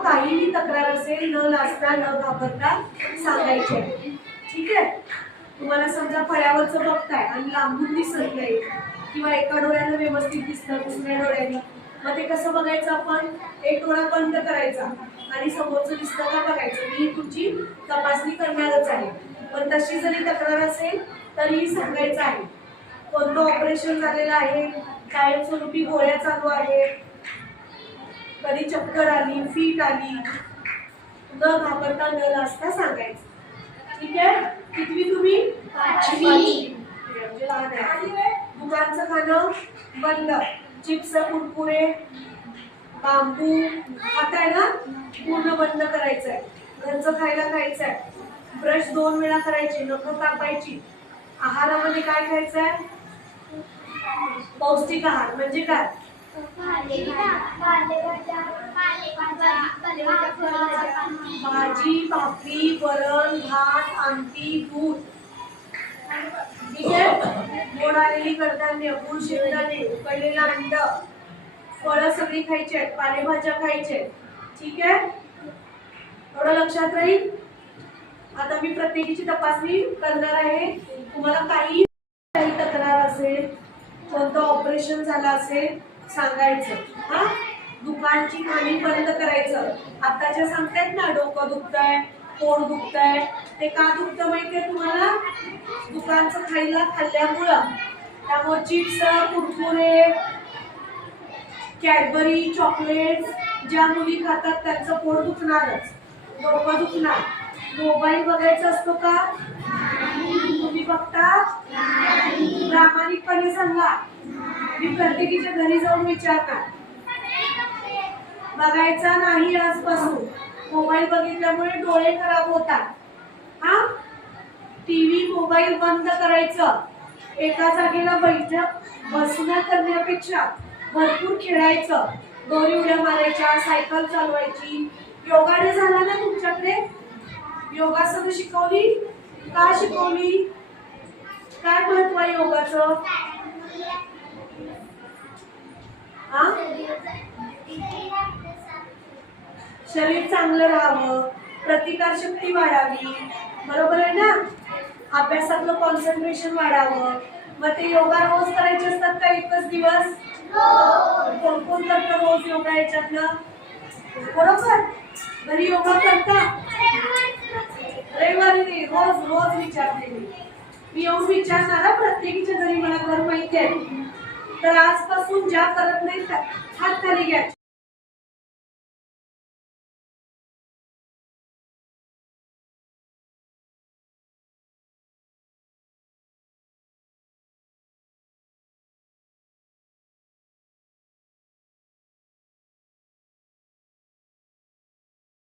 काहीही तक्रार असेल न लाजता न घाबरता सांगायचे. ठीक आहे? तुम्हाला समजा फळ्यावरचं बघताय आणि लांबून दिसत नाही किंवा एका डोळ्यानं व्यवस्थित दिसतं दुसऱ्या डोळ्यानं मग ते कसं बघायचं आपण? एक डोळा बंद करायचा आणि समोरचं दिसतं का बघायचं? मी तुमची तपासणी करणारच आहे. पण तशी जरी तक्रार असेल तरीही सांगायचं आहे. कोणतं ऑपरेशन झालेलं आहे? कायमस्वरूपी गोळ्या चालू आहेत? कधी चक्कर आली फीट आली. न घाबरता न लाजता सांगायचं. ठीक आहे? कितवी तुम्ही. म्हणजे लहान आहे. दुकानचं खाणं बंद. चिप्स कुरकुरे बांबू. आता आहे ना पूर्ण बंद करायचं आहे घरचं खायला खायचं आहे ब्रश दोन वेळा करायचे नखं कापायची. आहारामध्ये काय खायचं आहे पौष्टिक आहार. म्हणजे काय? भाजी भाकरी वरण भात आमटी दूध. ठीक आहे गोड आलेली कडधान्य गुळ शेंगदाणे उकडलेलं अंड. फळं सगळी खायची आहेत पालेभाज्या खायच्या ठीक आहे? थोडं लक्षात राहील? आता मी प्रत्येकीची तपासणी करणार आहे. तुम्हाला काही काही तक्रार असेल कोणतं ऑपरेशन झालं असेल सांगायचं. हा? दुकानची खाणी बंद करायचं. आताच्या सांगतायत ना डोकं दुखतंय पोट दुखतंय. ते का दुखतं माहितीये तुम्हाला? दुकानचं खायला खाल्ल्यामुळं. त्यामुळे चिप्स कुरकुरे कॅडबरी चॉकलेट ज्या मुली खातात त्यांचं पोट दुखणारच. डोकं दुखणार. मोबाईल बघायचा असतो का? तुम्ही बघता? प्रामाणिकपणे सांगा. मी प्रत्येकीच्या घरी जाऊन विचारणार बघायचा नाही आजपासून. मोबाईल बघितल्यामुळे डोळे खराब होतात. हा? टीव्ही मोबाईल बंद करायचं. एका जागेला बैठक बसण्या करण्यापेक्षा भरपूर खेळायचं. दोरी उड्या मारायच्या सायकल चालवायची. योगाने झाला ना तुमच्याकडे? योगासनं शिकवली? का शिकवली? काय महत्त्व आहे योगाचं? शरीर चांगलं राहावं प्रतिकार शक्ती वाढावी बरोबर आहे ना? अभ्यासातलं कॉन्सन्ट्रेशन वाढावं. मग ते योगा रोज करायचे असतात का एकच दिवस? कोण कोण करतं रोज योगा याच्यातलं? बरोबर. घरी योगा करता? रविवारी नाही रोज रोज विचारते मी. येऊन विचारणार प्रत्येकीच्या घरी मला घर माहिती आहे. तर आजपासून ज्या करत नाही त्या हात खाली घ्या.